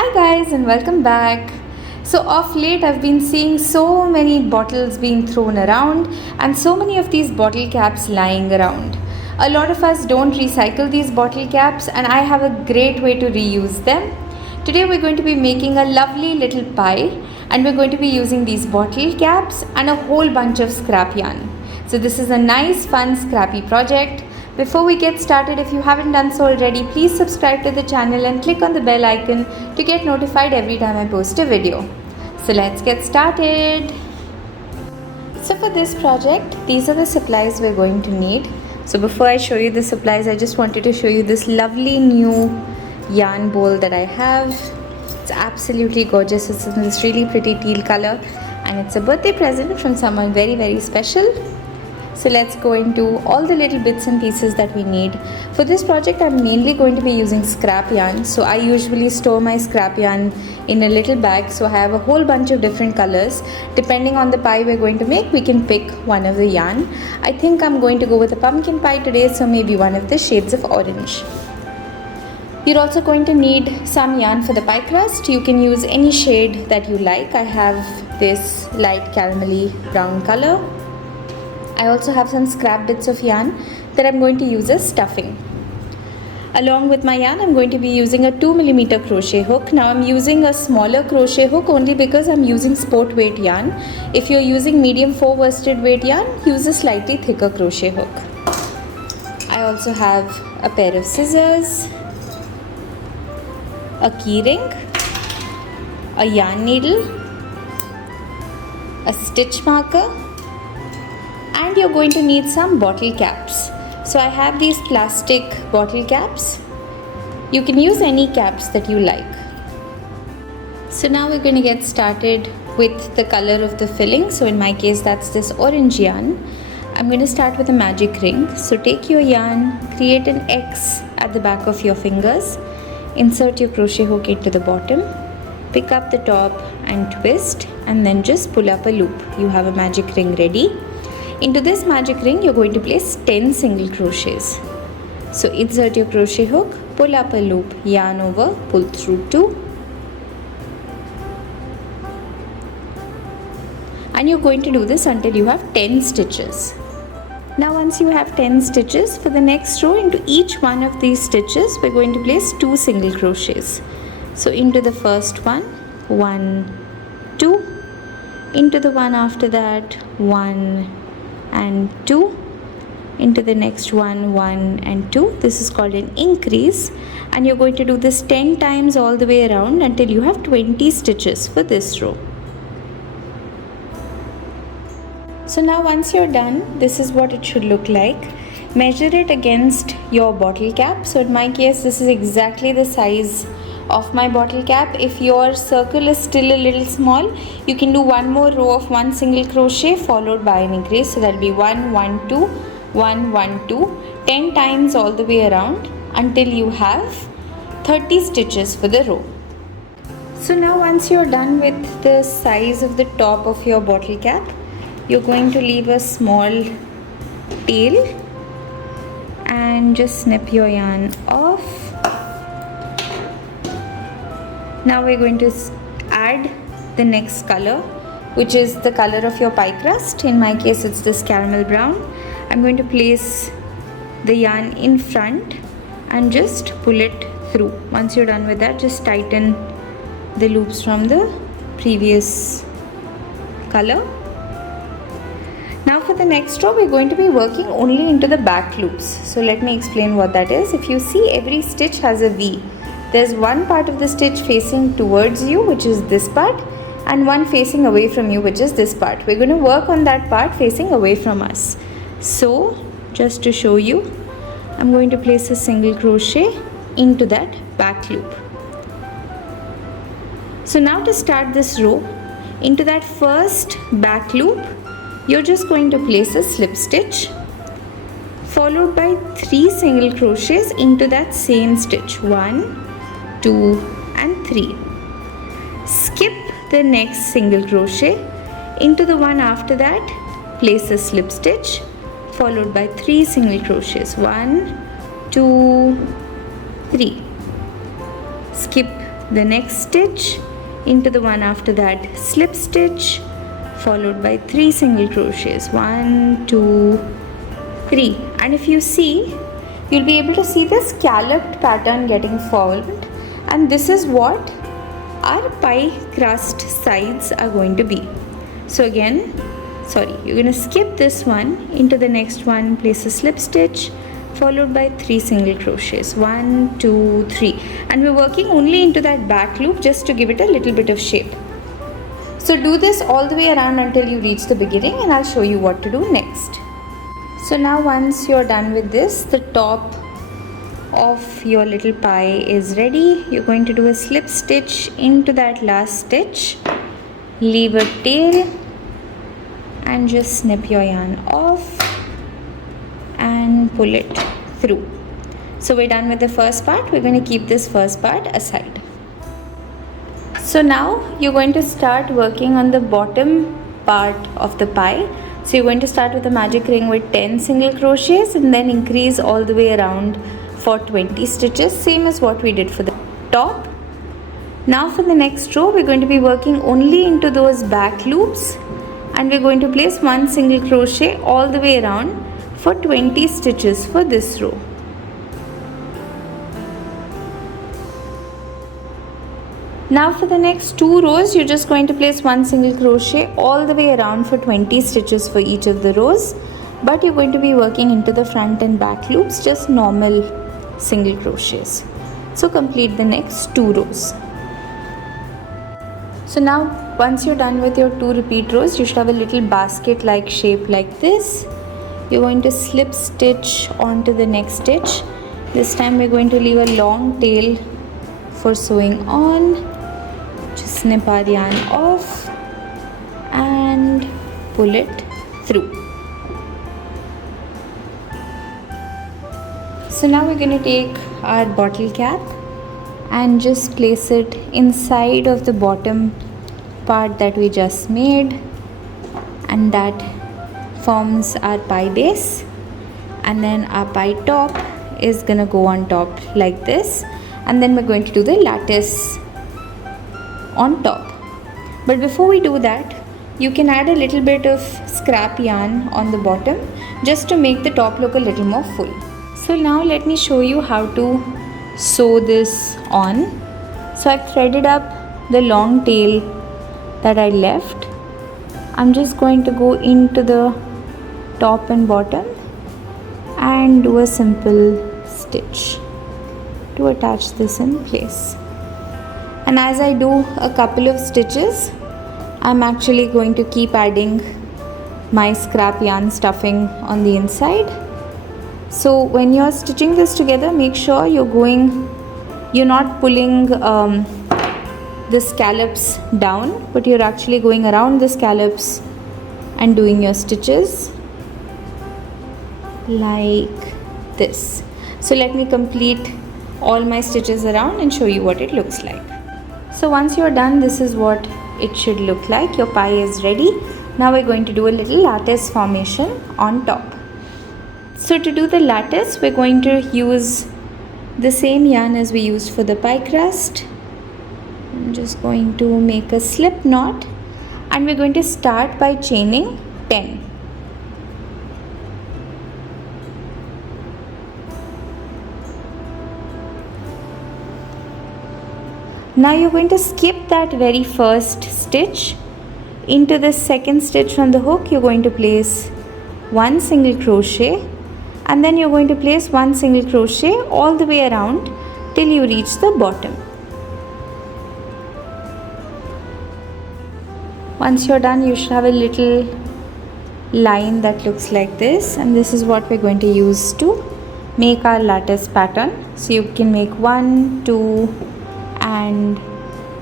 Hi guys and welcome back. So of late I've been seeing so many bottles being thrown around and so many of these bottle caps lying around. A lot of us don't recycle these bottle caps and I have a great way to reuse them. Today we're going to be making a lovely little pie and we're going to be using these bottle caps and a whole bunch of scrap yarn. So this is a nice fun scrappy project. Before we get started, if you haven't done so already, please subscribe to the channel and click on the bell icon to get notified every time I post a video. So let's get started. So for this project, these are the supplies we're going to need. So before I show you the supplies, I just wanted to show you this lovely new yarn bowl that I have. It's absolutely gorgeous. It's in this really pretty teal color and it's a birthday present from someone very, very special. So let's go into all the little bits and pieces that we need. For this project, I'm mainly going to be using scrap yarn. So I usually store my scrap yarn in a little bag. So I have a whole bunch of different colors. Depending on the pie we're going to make, we can pick one of the yarn. I think I'm going to go with a pumpkin pie today, so maybe one of the shades of orange. You're also going to need some yarn for the pie crust. You can use any shade that you like. I have this light caramelly brown color. I also have some scrap bits of yarn that I'm going to use as stuffing. Along with my yarn, I'm going to be using a 2mm crochet hook. Now I'm using a smaller crochet hook only because I'm using sport weight yarn. If you're using medium 4 worsted weight yarn, use a slightly thicker crochet hook. I also have a pair of scissors, a key ring, a yarn needle, a stitch marker, and you're going to need some bottle caps. So I have these plastic bottle caps. You can use any caps that you like. So now we're going to get started with the color of the filling. So in my case, that's this orange yarn. I'm going to start with a magic ring. So take your yarn, create an X at the back of your fingers, insert your crochet hook into the bottom, pick up the top and twist, and then just pull up a loop. You have a magic ring ready. Into this magic ring, you're going to place 10 single crochets. So insert your crochet hook, pull up a loop, yarn over, pull through 2. And you're going to do this until you have 10 stitches. Now once you have 10 stitches, for the next row, into each one of these stitches, we're going to place 2 single crochets. So into the first one, 1, 2. Into the one after that, 1 and 2, into the next one, 1 and 2. This is called an increase, and you're going to do this 10 times all the way around until you have 20 stitches for this row. So now once you're done, this is what it should look like. Measure it against your bottle cap. So in my case, this is exactly the size of my bottle cap. If your circle is still a little small, you can do one more row of 1 single crochet followed by an increase. So that'll be 1, 1, 2, 1, 1, 2, 10 times all the way around until you have 30 stitches for the row. So now once you're done with the size of the top of your bottle cap, you're going to leave a small tail and just snip your yarn off. Now we're going to add the next color, which is the color of your pie crust. In my case, it's this caramel brown. I'm going to place the yarn in front and just pull it through. Once you're done with that, just tighten the loops from the previous color. Now for the next row, we're going to be working only into the back loops. So let me explain what that is. If you see, every stitch has a V. There's one part of the stitch facing towards you, which is this part, and one facing away from you, which is this part. We're going to work on that part facing away from us. So just to show you, I'm going to place a single crochet into that back loop. So now to start this row, into that first back loop, you're just going to place a slip stitch followed by 3 single crochets into that same stitch. 1, 2 and 3. Skip the next single crochet. Into the one after that, place a slip stitch followed by 3 single crochets. 1, 2, 3. Skip the next stitch, into the one after that slip stitch, followed by 3 single crochets. 1, 2, 3. And if you see, you'll be able to see the scalloped pattern getting formed, and this is what our pie crust sides are going to be. So again, you're going to skip this one, into the next one place a slip stitch, followed by 3 single crochets. 1, 2, 3. And we're working only into that back loop just to give it a little bit of shape. So do this all the way around until you reach the beginning, and I'll show you what to do next. So now once you're done with this, the top of your little pie is ready. You're going to do a slip stitch into that last stitch, leave a tail, and just snip your yarn off and pull it through. So we're done with the first part. We're going to keep this first part aside. So now you're going to start working on the bottom part of the pie. So you're going to start with a magic ring with 10 single crochets and then increase all the way around for 20 stitches, same as what we did for the top. Now for the next row, we're going to be working only into those back loops, and we're going to place 1 single crochet all the way around for 20 stitches for this row. Now for the next 2 rows, you're just going to place 1 single crochet all the way around for 20 stitches for each of the rows, but you're going to be working into the front and back loops, just normal single crochets. So complete the next 2 rows. So now once you're done with your 2 repeat rows, you should have a little basket like shape like this. You're going to slip stitch onto the next stitch. This time we're going to leave a long tail for sewing on. Just snip our yarn off and pull it through. So now we're going to take our bottle cap and just place it inside of the bottom part that we just made, and that forms our pie base, and then our pie top is going to go on top like this, and then we're going to do the lattice on top. But before we do that, you can add a little bit of scrap yarn on the bottom just to make the top look a little more full. So now let me show you how to sew this on. So I've threaded up the long tail that I left. I'm just going to go into the top and bottom and do a simple stitch to attach this in place. And as I do a couple of stitches, I'm actually going to keep adding my scrap yarn stuffing on the inside. So when you're stitching this together, make sure you're not pulling the scallops down, but you're actually going around the scallops and doing your stitches like this. So let me complete all my stitches around and show you what it looks like. So once you're done, this is what it should look like. Your pie is ready. Now we're going to do a little lattice formation on top. So to do the lattice, we're going to use the same yarn as we used for the pie crust. I'm just going to make a slip knot, and we're going to start by chaining 10. Now you're going to skip that very first stitch. Into the second stitch from the hook, you're going to place 1 single crochet, and then you're going to place 1 single crochet all the way around till you reach the bottom. Once you're done, you should have a little line that looks like this, and this is what we're going to use to make our lattice pattern. So you can make 1, 2 and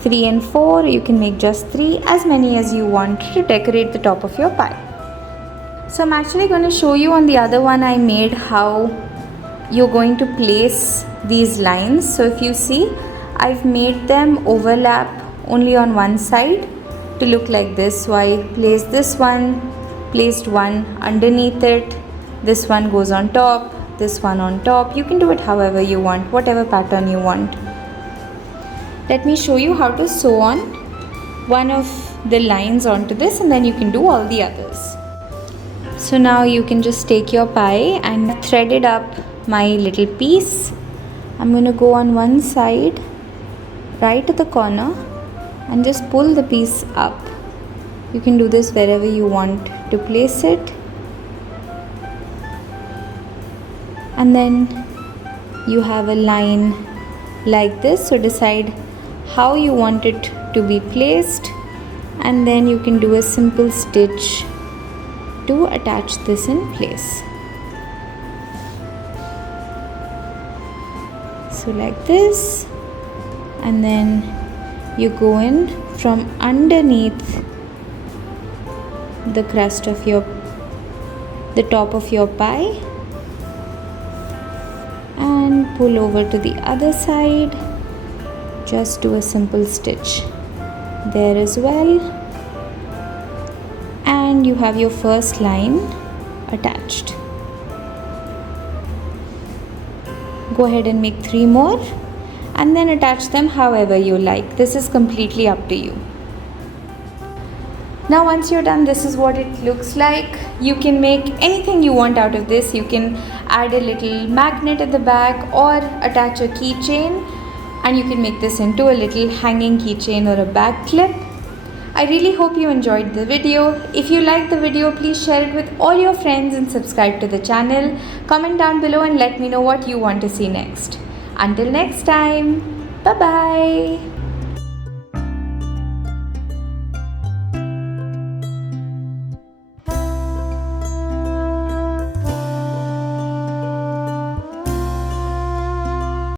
3 and 4. You can make just 3, as many as you want to decorate the top of your pie. So I'm actually going to show you on the other one I made how you're going to place these lines. So if you see, I've made them overlap only on one side to look like this. So I placed this one, placed one underneath it, this one goes on top, this one on top. You can do it however you want, whatever pattern you want. Let me show you how to sew on one of the lines onto this, and then you can do all the others. So now you can just take your pie and thread it up my little piece. I'm going to go on one side right at the corner and just pull the piece up. You can do this wherever you want to place it. And then you have a line like this, so decide how you want it to be placed, and then you can do a simple stitch to attach this in place. So like this, and then you go in from underneath the crust of the top of your pie and pull over to the other side. Just do a simple stitch there as well, and you have your first line attached. Go ahead and make 3 more and then attach them however you like. This is completely up to you. Now once you're done, this is what it looks like. You can make anything you want out of this. You can add a little magnet at the back or attach a keychain, and you can make this into a little hanging keychain or a bag clip. I really hope you enjoyed the video. If you liked the video, please share it with all your friends and subscribe to the channel. Comment down below and let me know what you want to see next. Until next time, bye bye.